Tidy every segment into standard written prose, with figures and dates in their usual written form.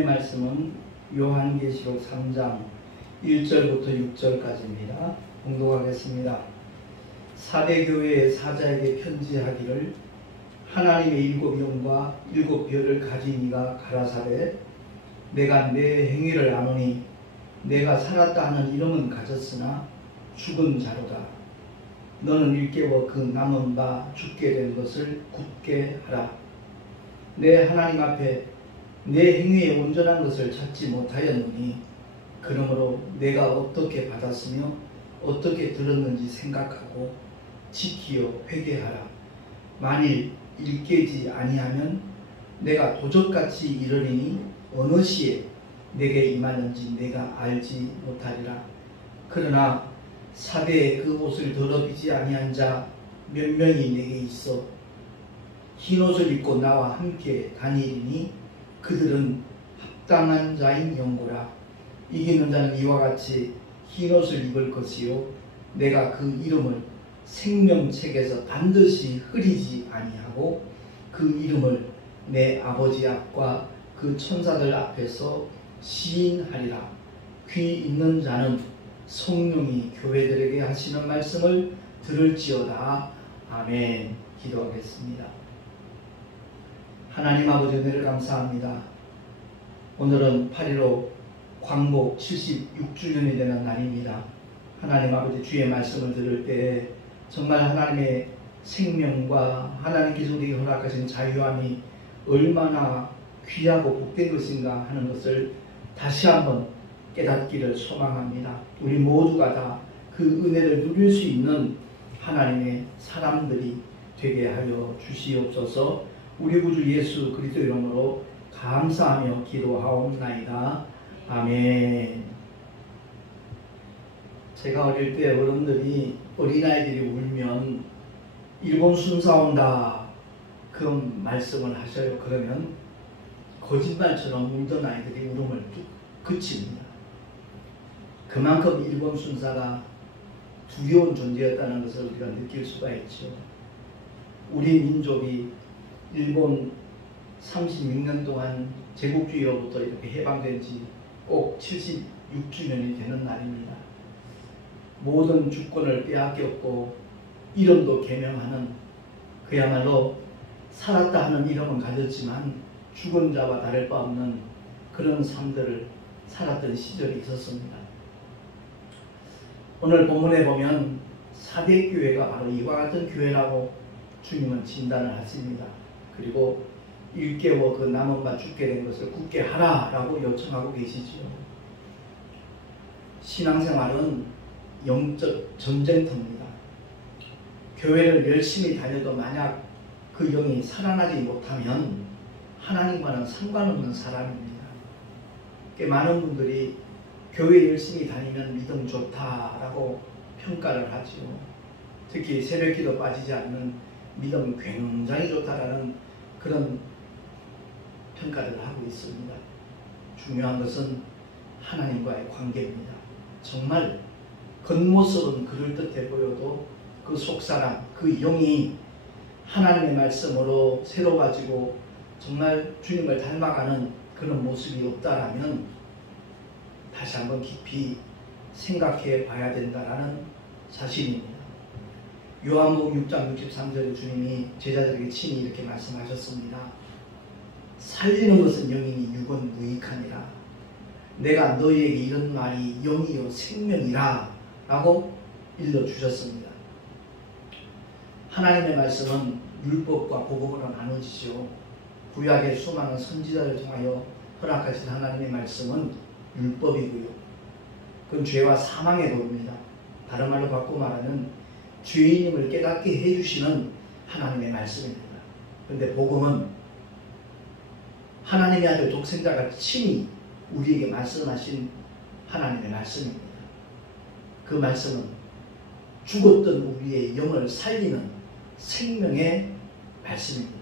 오늘 말씀은 요한계시록 3장 1절부터 6절까지입니다. 봉독하겠습니다. 사대교회의 사자에게 편지하기를 하나님의 일곱 영과 일곱 별을 가진 이가 가라사대 내가 내 행위를 아노니 내가 살았다 하는 이름은 가졌으나 죽은 자로다. 너는 일깨워 그 남은 바 죽게 된 것을 굳게 하라. 내 하나님 앞에 내 행위의 온전한 것을 찾지 못하였느니 그러므로 내가 어떻게 받았으며 어떻게 들었는지 생각하고 지키어 회개하라. 만일 일깨지 아니하면 내가 도적같이 이르리니 어느 시에 내게 임하는지 내가 알지 못하리라. 그러나 사대에 그 옷을 더럽히지 아니한 자 몇 명이 내게 있어 흰옷을 입고 나와 함께 다니리니 그들은 합당한 자인 영고라. 이기는 자는 이와 같이 흰옷을 입을 것이요 내가 그 이름을 생명책에서 반드시 흐리지 아니하고 그 이름을 내 아버지 앞과 그 천사들 앞에서 시인하리라. 귀 있는 자는 성령이 교회들에게 하시는 말씀을 들을지어다. 아멘. 기도하겠습니다. 하나님 아버지 은혜를 감사합니다. 오늘은 8.15 광복 76주년이 되는 날입니다. 하나님 아버지 주의 말씀을 들을 때 정말 하나님의 생명과 하나님께서 우리에게 허락하신 자유함이 얼마나 귀하고 복된 것인가 하는 것을 다시 한번 깨닫기를 소망합니다. 우리 모두가 다 그 은혜를 누릴 수 있는 하나님의 사람들이 되게 하여 주시옵소서. 우리 구주 예수 그리스도 이름으로 감사하며 기도하옵나이다. 아멘. 제가 어릴 때 어린아이들이 울면 일본 순사 온다 그런 말씀을 하셔요. 그러면 거짓말처럼 울던 아이들이 울음을 뚝 그칩니다. 그만큼 일본 순사가 두려운 존재였다는 것을 우리가 느낄 수가 있죠. 우리 민족이 일본 36년 동안 제국주의로부터 이렇게 해방된 지 꼭 76주년이 되는 날입니다. 모든 주권을 빼앗겼고 이름도 개명하는 그야말로 살았다 하는 이름은 가졌지만 죽은 자와 다를 바 없는 그런 삶들을 살았던 시절이 있었습니다. 오늘 본문에 보면 사대교회가 바로 이와 같은 교회라고 주님은 진단을 하십니다. 그리고 일깨워 그 남은 바 죽게 된 것을 굳게 하라 라고 요청하고 계시지요. 신앙생활은 영적 전쟁터입니다. 교회를 열심히 다녀도 만약 그 영이 살아나지 못하면 하나님과는 상관없는 사람입니다. 많은 분들이 교회 열심히 다니면 믿음 좋다라고 평가를 하지요. 특히 새벽기도 빠지지 않는 믿음 굉장히 좋다라는 그런 평가를 하고 있습니다. 중요한 것은 하나님과의 관계입니다. 정말 겉모습은 그럴듯해 보여도 그 속사람, 그 영이 하나님의 말씀으로 새로워지고 정말 주님을 닮아가는 그런 모습이 없다라면 다시 한번 깊이 생각해 봐야 된다라는 사실입니다. 요한복음 6장 63절에 주님이 제자들에게 친히 이렇게 말씀하셨습니다. 살리는 것은 영이니 육은 무익하니라. 내가 너희에게 이런 말이 영이요 생명이라 라고 일러주셨습니다. 하나님의 말씀은 율법과 복음으로 나누지죠. 구약의 수많은 선지자를 통하여 허락하신 하나님의 말씀은 율법이고요. 그건 죄와 사망의 도입니다. 다른 말로 바꾸고 말하면 죄인임을 깨닫게 해주시는 하나님의 말씀입니다. 그런데 복음은 하나님의 아들 독생자가 친히 우리에게 말씀하신 하나님의 말씀입니다. 그 말씀은 죽었던 우리의 영을 살리는 생명의 말씀입니다.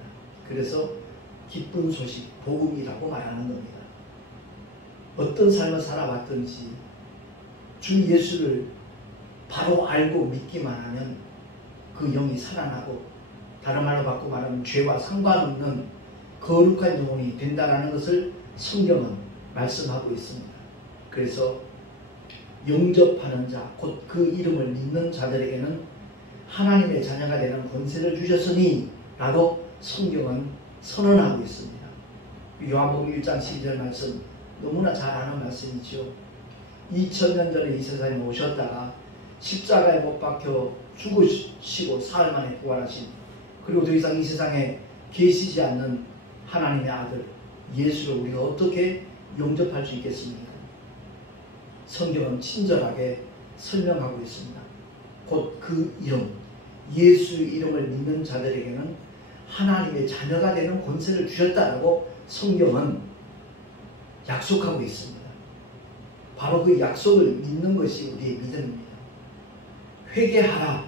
그래서 기쁜 소식, 복음이라고 말하는 겁니다. 어떤 삶을 살아왔든지 주 예수를 바로 알고 믿기만 하면 그 영이 살아나고 다른 말로 바꾸고 말하면 죄와 상관없는 거룩한 영혼이 된다는 것을 성경은 말씀하고 있습니다. 그래서 영접하는 자, 곧 그 이름을 믿는 자들에게는 하나님의 자녀가 되는 권세를 주셨으니 라고 성경은 선언하고 있습니다. 요한복음 1장 12절 말씀 너무나 잘 아는 말씀이죠. 2000년 전에 이 세상에 오셨다가 십자가에 못 박혀 죽으시고 사흘 만에 부활하신, 그리고 더 이상 이 세상에 계시지 않는 하나님의 아들 예수를 우리가 어떻게 영접할 수 있겠습니까? 성경은 친절하게 설명하고 있습니다. 곧 그 이름, 예수의 이름을 믿는 자들에게는 하나님의 자녀가 되는 권세를 주셨다라고 성경은 약속하고 있습니다. 바로 그 약속을 믿는 것이 우리의 믿음입니다. 회개하라,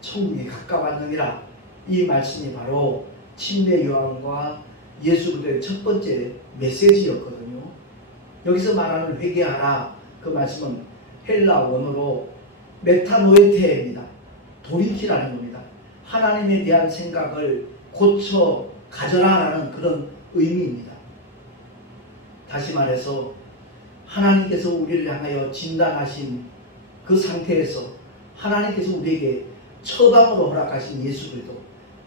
천국이 가까웠느니라. 이 말씀이 바로 침례 요한과 예수 그리스도의 첫 번째 메시지였거든요. 여기서 말하는 회개하라, 그 말씀은 헬라 원어로 메타노에테입니다. 돌이키라는 겁니다. 하나님에 대한 생각을 고쳐 가져라라는 그런 의미입니다. 다시 말해서 하나님께서 우리를 향하여 진단하신 그 상태에서 하나님께서 우리에게 처방으로 허락하신 예수 그리스도,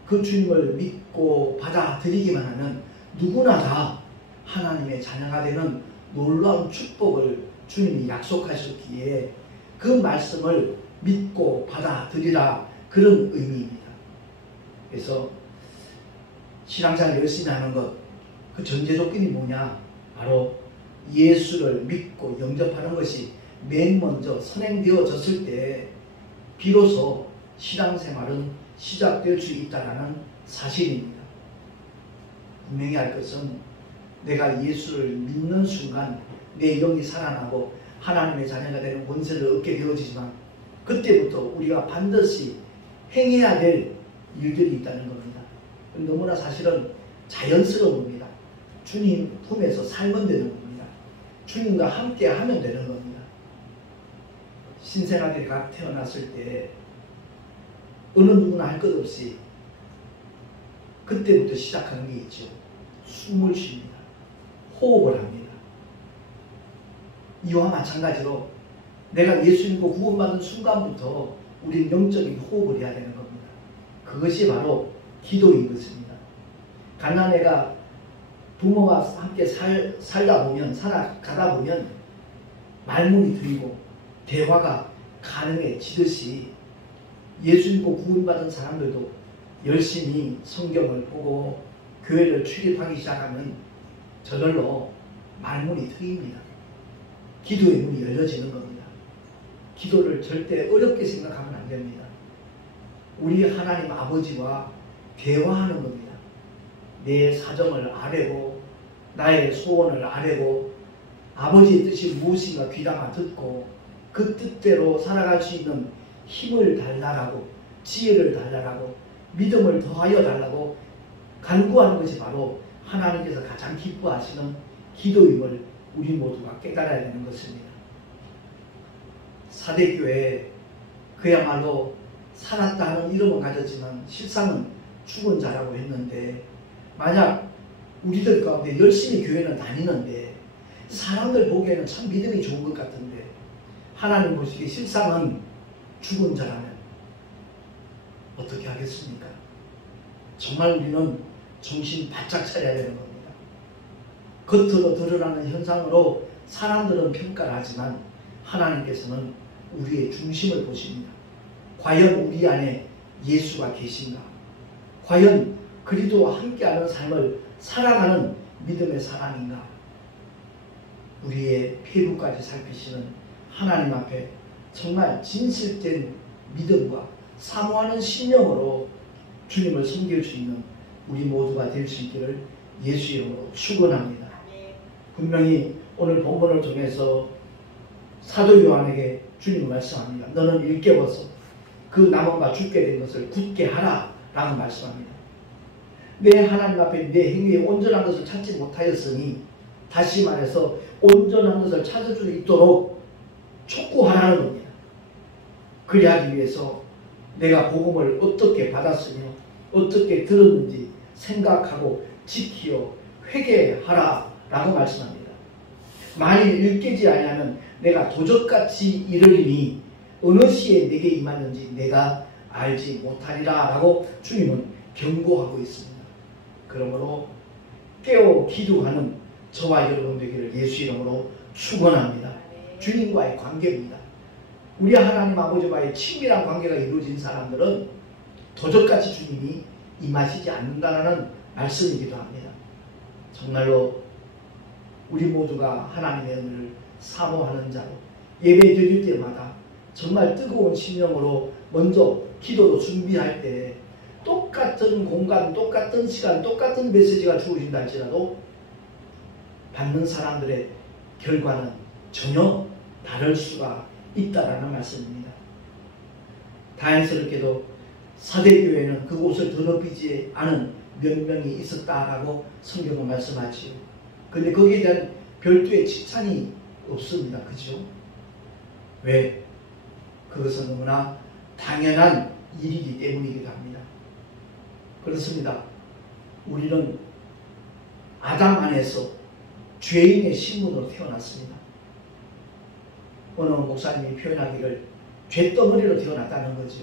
그 주님을 믿고 받아들이기만 하면 누구나 다 하나님의 자녀가 되는 놀라운 축복을 주님이 약속하셨기에 그 말씀을 믿고 받아들이라, 그런 의미입니다. 그래서 신앙생활 열심히 하는 것, 그 전제 조건이 뭐냐? 바로 예수를 믿고 영접하는 것이 맨 먼저 선행되어졌을 때 비로소 신앙생활은 시작될 수 있다는 사실입니다. 분명히 알 것은 내가 예수를 믿는 순간 내 영이 살아나고 하나님의 자녀가 되는 권세를 얻게 되어지지만 그때부터 우리가 반드시 행해야 될 일들이 있다는 겁니다. 너무나 사실은 자연스러운 겁니다. 주님 품에서 살면 되는 겁니다. 주님과 함께 하면 되는 겁니다. 신생아들이 각 태어났을 때 어느 누구나 할 것 없이 그때부터 시작하는 게 있죠. 숨을 쉽니다. 호흡을 합니다. 이와 마찬가지로 내가 예수 믿고 구원받은 순간부터 우리는 영적인 호흡을 해야 되는 겁니다. 그것이 바로 기도인 것입니다. 가난애가 부모와 함께 살아가다 보면 말문이 트이고 대화가 가능해지듯이 예수 믿고 구원받은 사람들도 열심히 성경을 보고 교회를 출입하기 시작하면 저절로 말문이 트입니다. 기도의 문이 열려지는 겁니다. 기도를 절대 어렵게 생각하면 안 됩니다. 우리 하나님 아버지와 대화하는 겁니다. 내 사정을 아뢰고 나의 소원을 아뢰고 아버지의 뜻이 무엇인가 귀담아 듣고 그 뜻대로 살아갈 수 있는 힘을 달라라고, 지혜를 달라라고, 믿음을 더하여 달라고 간구하는 것이 바로 하나님께서 가장 기뻐하시는 기도임을 우리 모두가 깨달아야 되는 것입니다. 사대교회 그야말로 살았다 하는 이름은 가졌지만 실상은 죽은 자라고 했는데, 만약 우리들 가운데 열심히 교회는 다니는데 사람들 보기에는 참 믿음이 좋은 것 같은데 하나님 보시기에 실상은 죽은 자라면 어떻게 하겠습니까? 정말 우리는 정신 바짝 차려야 되는 겁니다. 겉으로 드러나는 현상으로 사람들은 평가를 하지만 하나님께서는 우리의 중심을 보십니다. 과연 우리 안에 예수가 계신가? 과연 그리스도와 함께하는 삶을 살아가는 믿음의 사람인가? 우리의 폐부까지 살피시는 하나님 앞에 정말 진실된 믿음과 사모하는 심령으로 주님을 섬길 수 있는 우리 모두가 될 수 있기를 예수 이름으로 축원합니다. 분명히 오늘 본문을 통해서 사도 요한에게 주님은 말씀합니다. 너는 일깨워서 그 남원과 죽게 된 것을 굳게 하라 라고 말씀합니다. 내 하나님 앞에 내 행위에 온전한 것을 찾지 못하였으니, 다시 말해서 온전한 것을 찾을 수 있도록 촉구하라는 겁니다. 그리하기 위해서 내가 복음을 어떻게 받았으며 어떻게 들었는지 생각하고 지키어 회개하라 라고 말씀합니다. 만일 일깨지 아니하면 내가 도적같이 이르리니 어느 시에 내게 임하는지 내가 알지 못하리라 라고 주님은 경고하고 있습니다. 그러므로 깨어 기도하는 저와 여러분 되기를 예수 이름으로 축원합니다. 주님과의 관계입니다. 우리 하나님 아버지와의 친밀한 관계가 이루어진 사람들은 도적같이 주님이 임하시지 않는다는 말씀이기도 합니다. 정말로 우리 모두가 하나님의 은혜를 사모하는 자로 예배 드릴 때마다 정말 뜨거운 심령으로 먼저 기도로 준비할 때 똑같은 공간, 똑같은 시간, 똑같은 메시지가 주어진다 할지라도 받는 사람들의 결과는 전혀 다를 수가 있다라는 말씀입니다. 다행스럽게도 사대교회는 그곳을 더럽히지 않은 몇 명이 있었다라고 성경은 말씀하지요. 그런데 거기에 대한 별도의 칭찬이 없습니다. 그죠? 왜? 그것은 너무나 당연한 일이기 때문이기도 합니다. 그렇습니다. 우리는 아담 안에서 죄인의 신분으로 태어났습니다. 어느 목사님이 표현하기를 죄덩어리로 태어났다는 거죠.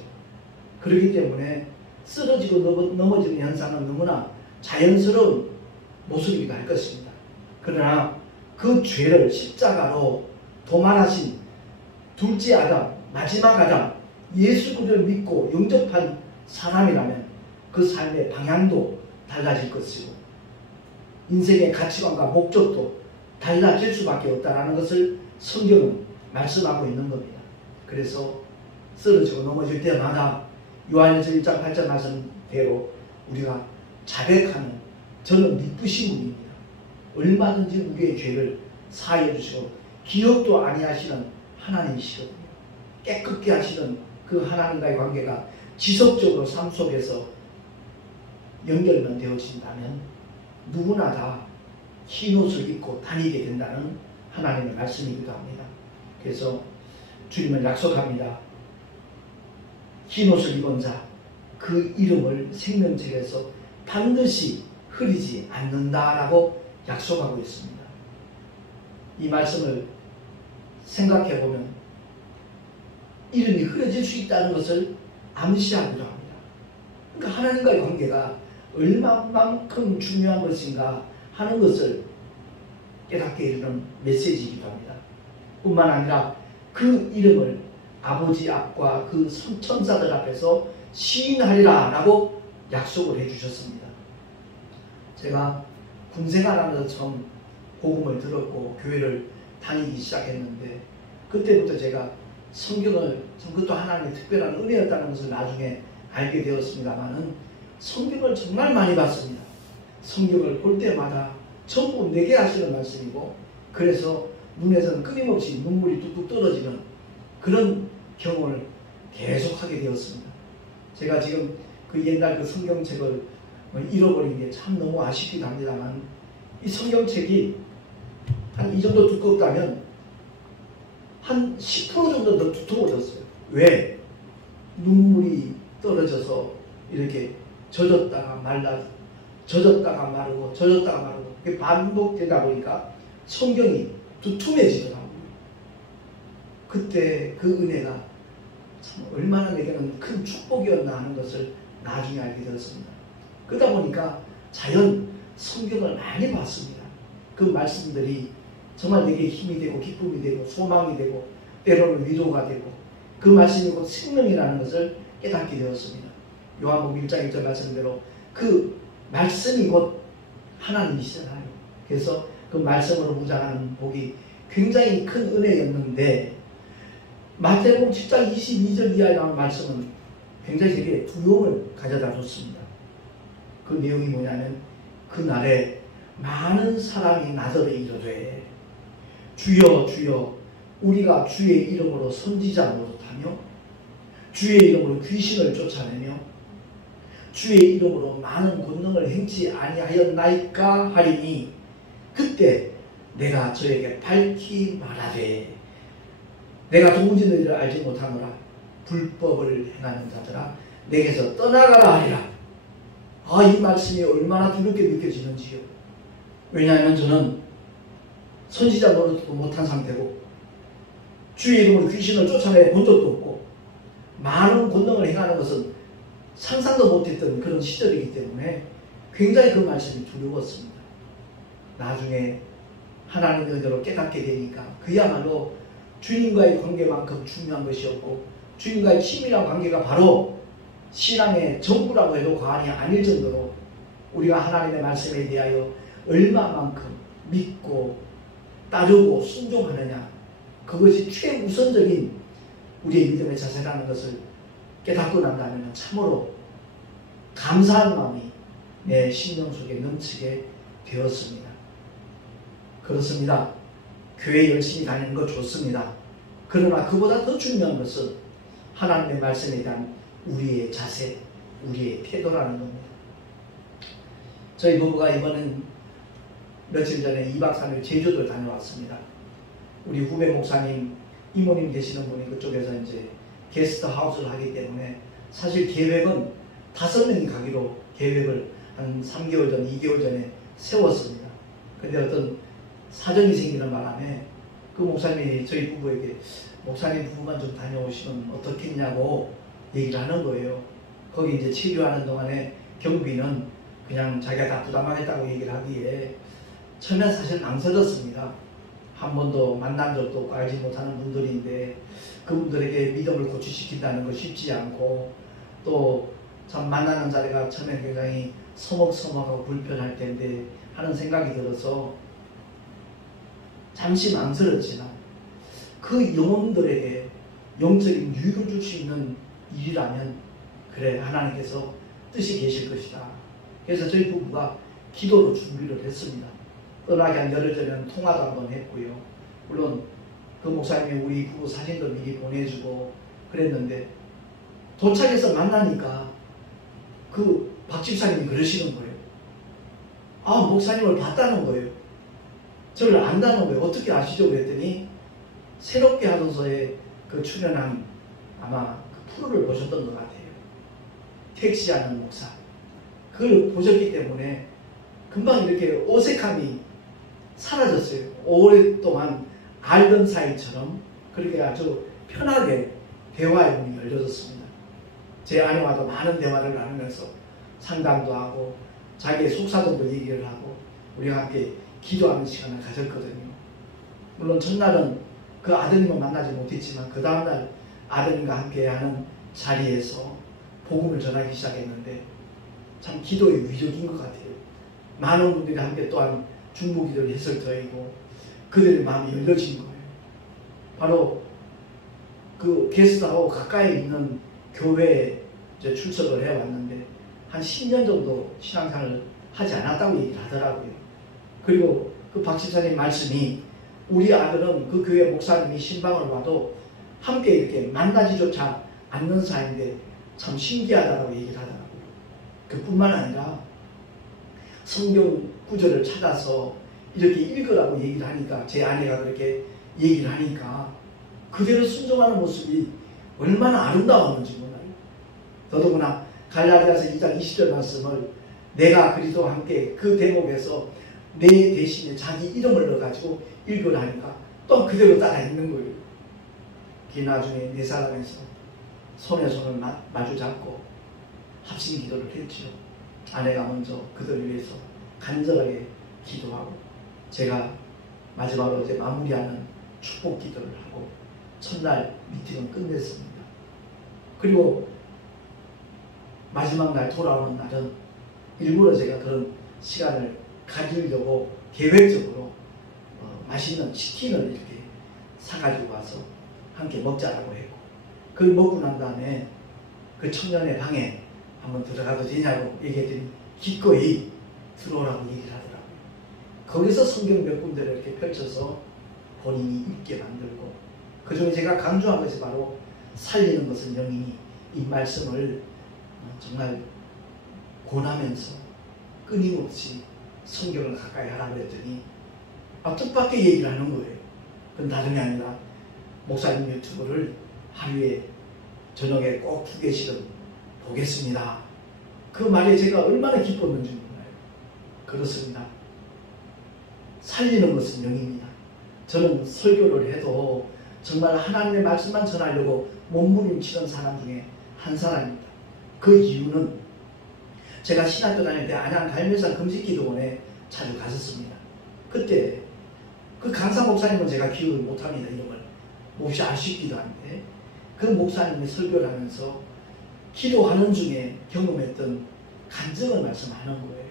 그렇기 때문에 쓰러지고 넘어지는 현상은 너무나 자연스러운 모습이기도 할 것입니다. 그러나 그 죄를 십자가로 도말하신 둘째 아담, 마지막 아담, 예수 그리스도를 믿고 영접한 사람이라면 그 삶의 방향도 달라질 것이고 인생의 가치관과 목적도 달라질 수밖에 없다는 것을 성경은 말씀하고 있는 겁니다. 그래서 쓰러지고 넘어질 때마다 요한일서 1장 8절 말씀대로 우리가 자백하는 저는 미쁘신 분입니다. 얼마든지 우리의 죄를 사하여 주시고 기억도 아니하시는 하나님이시거든요. 깨끗게 하시는 그 하나님과의 관계가 지속적으로 삶 속에서 연결만 되어진다면 누구나 다 흰옷을 입고 다니게 된다는 하나님의 말씀이기도 합니다. 그래서 주님은 약속합니다. 흰옷을 입은 자 그 이름을 생명책에서 반드시 흐리지 않는다라고 약속하고 있습니다. 이 말씀을 생각해보면 이름이 흐려질 수 있다는 것을 암시하기도 합니다. 그러니까 하나님과의 관계가 얼마만큼 중요한 것인가 하는 것을 깨닫게 이르는 메시지이기도 합니다. 뿐만 아니라 그 이름을 아버지 앞과 그 천사들 앞에서 시인하리라 라고 약속을 해주셨습니다. 제가 군생활하면서 처음 복음을 들었고 교회를 다니기 시작했는데 그때부터 제가 성경을 그것도 하나님의 특별한 은혜였다는 것을 나중에 알게 되었습니다만은 성경을 정말 많이 봤습니다. 성경을 볼 때마다 전부 내게 하시는 말씀이고 그래서 눈에서는 끊임없이 눈물이 뚝뚝 떨어지는 그런 경험을 계속하게 되었습니다. 제가 지금 그 옛날 그 성경책을 잃어버린 게 참 너무 아쉽기도 합니다만 이 성경책이 한 이 정도 두껍다면 한 10% 정도 더 두꺼워졌어요. 왜? 눈물이 떨어져서 이렇게 젖었다가 말라, 젖었다가 마르고, 젖었다가 마르고, 그게 반복되다 보니까 성경이 두툼해지더라고요. 그때 그 은혜가 참 얼마나 내게는 큰 축복이었나 하는 것을 나중에 알게 되었습니다. 그러다 보니까 자연 성경을 많이 봤습니다. 그 말씀들이 정말 내게 힘이 되고 기쁨이 되고 소망이 되고 때로는 위로가 되고 그 말씀이 곧 생명이라는 것을 깨닫게 되었습니다. 요한복음 1장 1절 말씀대로 그 말씀이 곧 하나님이시잖아요. 그래서 그 말씀으로 무장하는 복이 굉장히 큰 은혜였는데 마태복음 10장 22절 이하에 나온 말씀은 굉장히 제게 두려움을 가져다 줬습니다. 그 내용이 뭐냐면 그날에 많은 사람이 나더러 이르되 주여 주여 우리가 주의 이름으로 선지자 노릇하며 주의 이름으로 귀신을 쫓아내며 주의 이름으로 많은 권능을 행치 아니하였나이까 하리니 그때 내가 저에게 밝히 말하되 내가 도무지 너희를 알지 못하노라 불법을 행하는 자들아 내게서 떠나가라 하리라. 이 말씀이 얼마나 두렵게 느껴지는지요. 왜냐하면 저는 선지자 노릇도 못한 상태고 주의 이름으로 귀신을 쫓아내 본 적도 없고 많은 권능을 행하는 것은 상상도 못했던 그런 시절이기 때문에 굉장히 그 말씀이 두려웠습니다. 나중에 하나님의 은혜로 깨닫게 되니까 그야말로 주님과의 관계만큼 중요한 것이었고 주님과의 친밀한 관계가 바로 신앙의 전부라고 해도 과언이 아닐 정도로 우리가 하나님의 말씀에 대하여 얼마만큼 믿고 따르고 순종하느냐, 그것이 최우선적인 우리의 믿음의 자세라는 것을 깨닫고 난다면 참으로 감사한 마음이 내 심령 속에 넘치게 되었습니다. 그렇습니다. 교회 열심히 다니는 것 좋습니다. 그러나 그보다 더 중요한 것은 하나님의 말씀에 대한 우리의 자세, 우리의 태도라는 겁니다. 저희 부부가 이번엔 며칠 전에 2박 3일 제주도를 다녀왔습니다. 우리 후배 목사님, 이모님 되시는 분이 그쪽에서 이제 게스트 하우스를 하기 때문에 사실 계획은 5명이 가기로 계획을 한 3개월 전, 2개월 전에 세웠습니다. 근데 어떤 사정이 생기는 바람에 그 목사님이 저희 부부에게 목사님 부부만 좀 다녀오시면 어떻겠냐고 얘기를 하는 거예요. 거기 이제 치료하는 동안에 경비는 그냥 자기가 다 부담하겠다고 얘기를 하기에 처음엔 사실 망설였습니다. 한 번도 만난 적도 없고 알지 못하는 분들인데 그분들에게 믿음을 고취시킨다는 거 쉽지 않고 또 참 만나는 자리가 처음에 굉장히 서먹서먹하고 불편할 텐데 하는 생각이 들어서 잠시 망설였지만 그 영혼들에게 영적인 유익을 줄 수 있는 일이라면 그래 하나님께서 뜻이 계실 것이다. 그래서 저희 부부가 기도로 준비를 했습니다. 떠나기 한 열흘 전에는 통화도 한번 했고요. 물론 그 목사님이 우리 부부 사진도 미리 보내주고 그랬는데 도착해서 만나니까 그 박 집사님이 그러시는 거예요. 아, 목사님을 봤다는 거예요. 저를 안다는 거예요. 어떻게 아시죠? 그랬더니 새롭게 하소서에 그 출연한 아마 그 프로를 보셨던 것 같아요. 택시하는 목사. 그걸 보셨기 때문에 금방 이렇게 어색함이 사라졌어요. 오랫동안 알던 사이처럼 그렇게 아주 편하게 대화의 문이 열려졌습니다. 제 아내와도 많은 대화를 나누면서 상담도 하고 자기의 속사정도 얘기를 하고 우리가 함께 기도하는 시간을 가졌거든요. 물론 첫날은 그 아드님을 만나지 못했지만 그 다음날 아드님과 함께하는 자리에서 복음을 전하기 시작했는데 참 기도의 위력인 것 같아요. 많은 분들이 함께 또한 중보기도를 했을 터이고 그들의 마음이 열려진 거예요. 바로 그 게스트하고 가까이 있는 교회에 이제 출석을 해왔는데 한 10년 정도 신앙생활을 하지 않았다고 얘기를 하더라고요. 그리고 그 박 집사님 말씀이 우리 아들은 그 교회 목사님이 신방을 와도 함께 이렇게 만나지조차 않는 사이인데 참 신기하다고 얘기를 하더라고요. 그뿐만 아니라 성경 구절을 찾아서 이렇게 읽으라고 얘기를 하니까 제 아내가 그렇게 얘기를 하니까 그대로 순종하는 모습이 얼마나 아름다웠는지 몰라요. 더더구나 갈라디아서 2장 20절 말씀을 내가 그리스도와 함께 그 대목에서 내 대신에 자기 이름을 넣어가지고 읽으라니까 또 그대로 따라 읽는 거예요. 그 나중에 네 사람에서 손에 손을 마주 잡고 합심 기도를 했죠. 아내가 먼저 그들을 위해서 간절하게 기도하고 제가 마지막으로 이제 마무리하는 축복 기도를 하고 첫날 미팅을 끝냈습니다. 그리고 마지막 날 돌아오는 날은 일부러 제가 그런 시간을 가지려고 계획적으로 맛있는 치킨을 이렇게 사가지고 와서 함께 먹자라고 했고 그걸 먹고 난 다음에 그 청년의 방에 한번 들어가도 되냐고 얘기했더니 기꺼이 들어오라고 얘기를 하더라고요. 거기서 성경 몇 군데를 이렇게 펼쳐서 본인이 읽게 만들고 그중에 제가 강조한 것이 바로 살리는 것은 영이니 이 말씀을 정말 권하면서 끊임없이 성경을 가까이 하라고 했더니 뜻밖의 얘기를 하는 거예요. 그건 다름이 아니라 목사님 유튜브를 하루에 저녁에 꼭 2개씩은 보겠습니다. 그 말에 제가 얼마나 기뻤는지 몰라요. 그렇습니다. 살리는 것은 영입니다. 저는 설교를 해도 정말 하나님의 말씀만 전하려고 몸부림치는 사람 중에 한 사람입니다. 그 이유는 제가 신학교 다닐 때 안양 갈매산 금식기도원에 자주 갔었습니다. 그때 그 강사 목사님은 제가 기억을 못합니다. 이름을 몹시 아쉽기도 한데 그 목사님이 설교를 하면서 기도하는 중에 경험했던 간증을 말씀하는 거예요.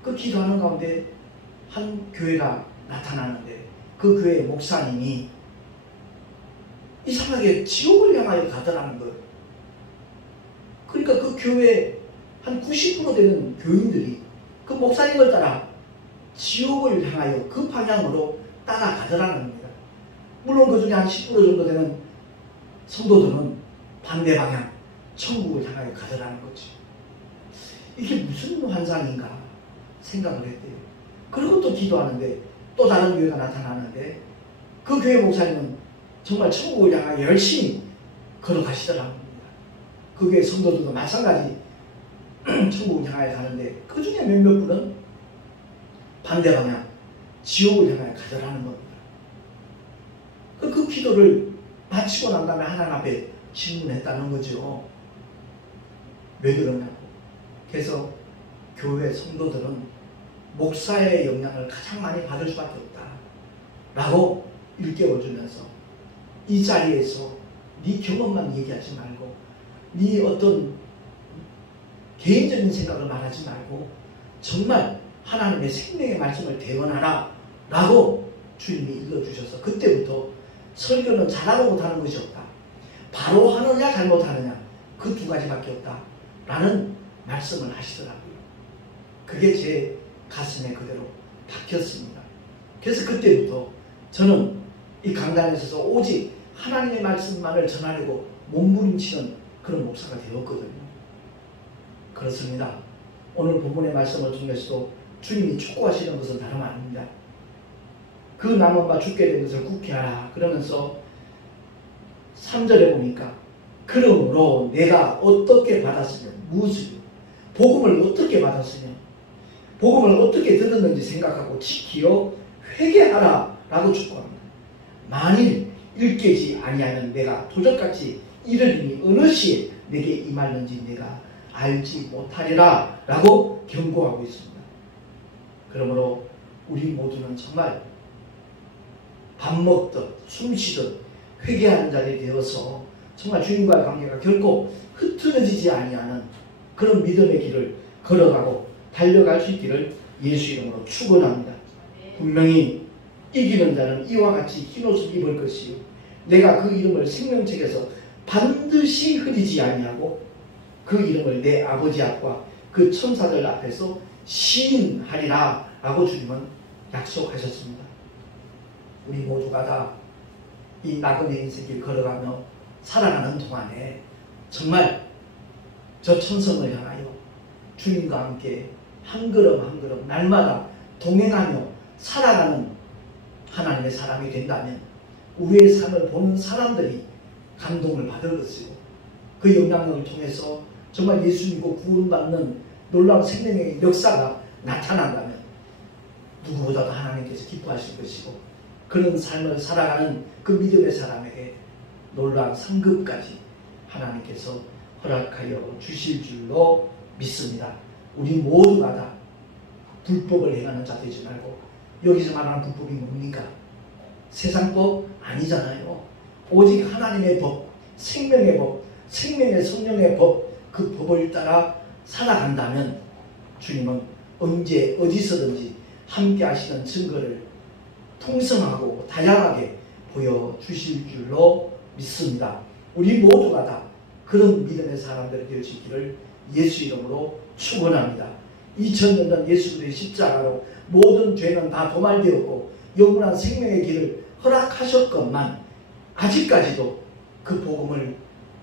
그 기도하는 가운데 한 교회가 나타나는데 그 교회의 목사님이 이상하게 지옥을 향하여 가더라는 거예요. 그러니까 그 교회 한 90% 되는 교인들이 그 목사님을 따라 지옥을 향하여 그 방향으로 따라가더라는 겁니다. 물론 그 중에 한 10% 정도 되는 성도들은 반대 방향, 천국을 향하여 가더라는 거지. 이게 무슨 환상인가 생각을 했대요. 그리고 또 기도하는데 또 다른 교회가 나타나는데 그 교회 목사님은 정말 천국을 향하여 열심히 걸어가시더라는 겁니다. 그 교회 성도들도 마찬가지 천국을 향하여 가는데 그 중에 몇몇 분은 반대 방향, 지옥을 향하여 가더라는 겁니다. 그 기도를 마치고 난 다음에 하나님 앞에 질문했다는 거죠. 왜 그러냐고. 그래서 교회 성도들은 목사의 영향을 가장 많이 받을 수밖에 없다 라고 일깨워주면서 이 자리에서 네 경험만 얘기하지 말고 네 어떤 개인적인 생각을 말하지 말고 정말 하나님의 생명의 말씀을 대언하라 라고 주님이 일러주셔서 그때부터 설교는 잘하고 못하는 것이 없다. 바로 하느냐 잘못하느냐 그 두 가지밖에 없다 라는 말씀을 하시더라고요. 그게 제 가슴에 그대로 박혔습니다. 그래서 그때부터 저는 이 강단에 서서 오직 하나님의 말씀만을 전하려고 몸부림치는 그런 목사가 되었거든요. 그렇습니다. 오늘 본문의 말씀을 통해서도 주님이 촉구하시는 것은 다름 아닙니다. 그 남은 바 죽게 된 것을 굳게 하라 그러면서 3절에 보니까 그러므로 내가 어떻게 받았으며 무엇을 복음을 어떻게 받았으며 복음을 어떻게 들었는지 생각하고 지키어 회개하라 라고 촉구합니다. 만일 일깨지 아니하면 내가 도적같이 이르리니 어느 시에 내게 임할는지 내가 알지 못하리라 라고 경고하고 있습니다. 그러므로 우리 모두는 정말 밥 먹듯 숨 쉬듯 회개하는 자리에 되어서 정말 주님과의 관계가 결코 흐트러지지 아니하는 그런 믿음의 길을 걸어가고 달려갈 수 있기를 예수 이름으로 축원합니다. 분명히 이기는 자는 이와 같이 흰옷을 입을 것이요 내가 그 이름을 생명책에서 반드시 흐리지 아니하고 그 이름을 내 아버지 앞과 그 천사들 앞에서 시인하리라 라고 주님은 약속하셨습니다. 우리 모두가 다 이 나그네 인생길 걸어가며 살아가는 동안에 정말 저 천성을 향하여 주님과 함께 한 걸음 한 걸음 날마다 동행하며 살아가는 하나님의 사람이 된다면 우리의 삶을 보는 사람들이 감동을 받을 것이고 그 영향력을 통해서 정말 예수 믿고 구원받는 놀라운 생명의 역사가 나타난다면 누구보다도 하나님께서 기뻐하실 것이고 그런 삶을 살아가는 그 믿음의 사람에게 놀라운 상급까지 하나님께서 허락하여 주실 줄로 믿습니다. 우리 모두가 다 불법을 행하는 자 되지 말고 여기서 말하는 불법이 뭡니까? 세상법 아니잖아요. 오직 하나님의 법, 생명의 법, 생명의 성령의 법, 그 법을 따라 살아간다면 주님은 언제 어디서든지 함께 하시는 증거를 풍성하고 다양하게 보여주실 줄로 믿습니다. 우리 모두가 다 그런 믿음의 사람들이 되어지기를 예수 이름으로 축원합니다. 2000년 전 예수 그리스도의 십자가로 모든 죄는 다 도말되었고 영원한 생명의 길을 허락하셨건만 아직까지도 그 복음을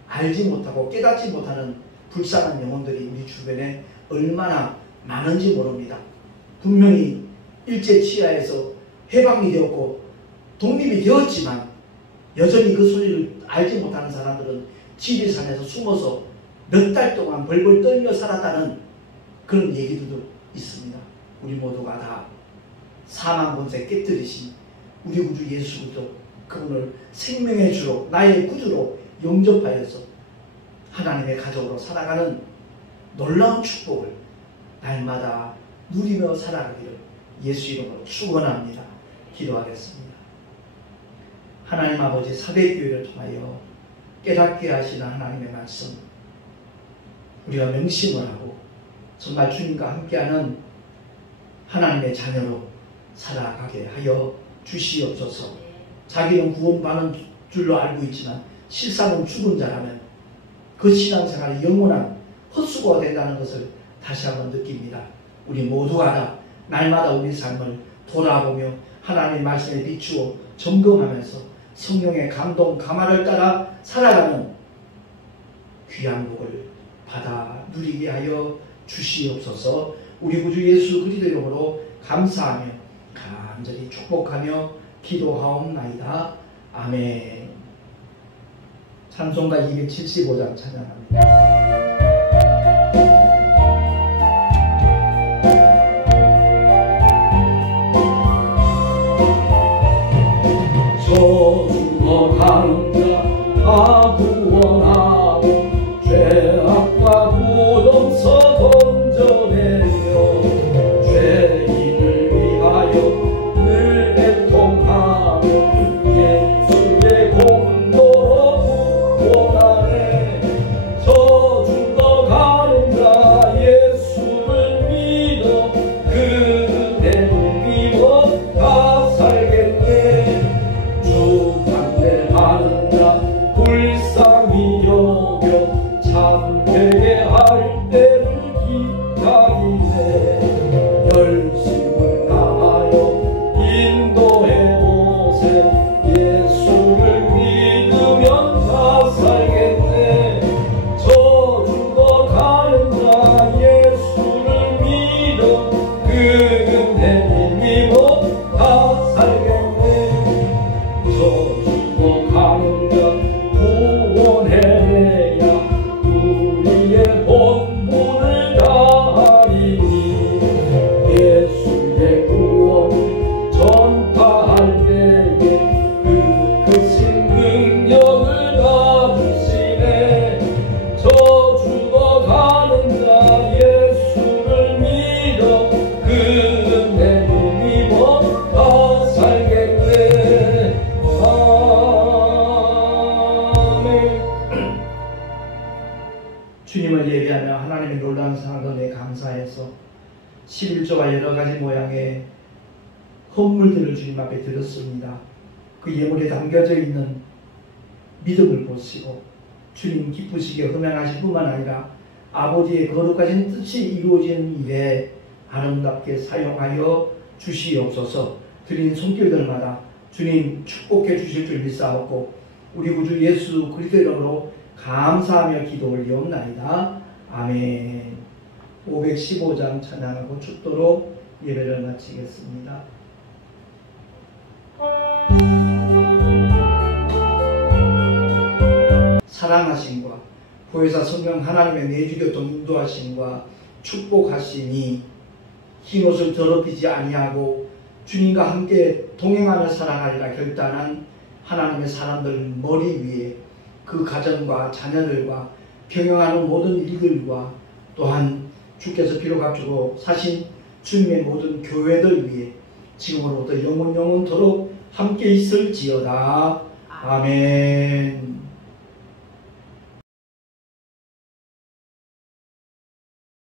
알지 못하고 깨닫지 못하는 불쌍한 영혼들이 우리 주변에 얼마나 많은지 모릅니다. 분명히 일제치하에서 해방이 되었고 독립이 되었지만 여전히 그 소리를 알지 못하는 사람들은 지리산에서 숨어서 몇 달 동안 벌벌 떨며 살았다는 그런 얘기들도 있습니다. 우리 모두가 다 사망 권세 깨뜨리신 우리 구주 예수 그리스도 그분을 생명의 주로 나의 구주로 영접하여서 하나님의 가족으로 살아가는 놀라운 축복을 날마다 누리며 살아가기를 예수 이름으로 축원합니다. 기도하겠습니다. 하나님 아버지 사대교회를 통하여 깨닫게 하시는 하나님의 말씀 우리가 명심을 하고 정말 주님과 함께하는 하나님의 자녀로 살아가게 하여 주시옵소서. 자기는 구원받는 줄로 알고 있지만 실상은 죽은 자라면 그 신앙생활이 영원한 헛수고가 된다는 것을 다시 한번 느낍니다. 우리 모두가 다 날마다 우리 삶을 돌아보며 하나님의 말씀에 비추어 점검하면서 성령의 감동, 감화를 따라 살아가는 귀한 복을 받아 누리게 하여 주시옵소서. 우리 구주 예수 그리스도 이름으로 감사하며 간절히 축복하며 기도하옵나이다. 아멘. 찬송가 275장 찬양합니다. 죽어가는 자 다 구원하고 죄악과 무덤서 던져내며 죄인을 위하여 늘 애통하며 예수의 공로로 구원하네. 저 죽어가는 자 예수를 믿어 그대 믿어 다 살겠네. 반대하는 자 불쌍히 여겨 참 회개할 때를 기다리네. 열심을 다하여 인도해 보세. 예수를 믿으면 다 살겠네. 저 죽어가는 자 예수를 믿어 그는 믿어 다 살겠네. 가는 자 구원해야 우리의 본분을 다하리니. 예수의 구원을 전파할 때에 그 크신 능력을 다 주시네. 저 죽어가는 자 예수를 믿어 그는 내 믿어 다 살겠네. 주님을 예배하며 하나님의 놀라운 사랑을 내 감사해서 11조와 여러가지 모양의 헌물들을 주님 앞에 드렸습니다. 그 예물에 담겨져 있는 믿음을 보시고 주님 기쁘시게 흠양하실 뿐만 아니라 아버지의 거룩하신 뜻이 이루어지는 일에 아름답게 사용하여 주시옵소서. 드린 손길들마다 주님 축복해 주실 줄 믿사옵고 우리 구주 예수 그리스도 이름으로 감사하며 기도 올리옵나이다. 아멘. 515장 찬양하고 축도로 예배를 마치겠습니다. 사랑하심과 보혜사 성령 하나님의 내주교통 인도하심과 축복하심이 흰옷을 더럽히지 아니하고 주님과 함께 동행하며 살아가리라 결단한 하나님의 사람들 머리 위에 그 가정과 자녀들과 병행하는 모든 일들과 또한 주께서 피로 값주고 사신 주님의 모든 교회들 위에 지금으로부터 영원토록 함께 있을지어다. 아멘.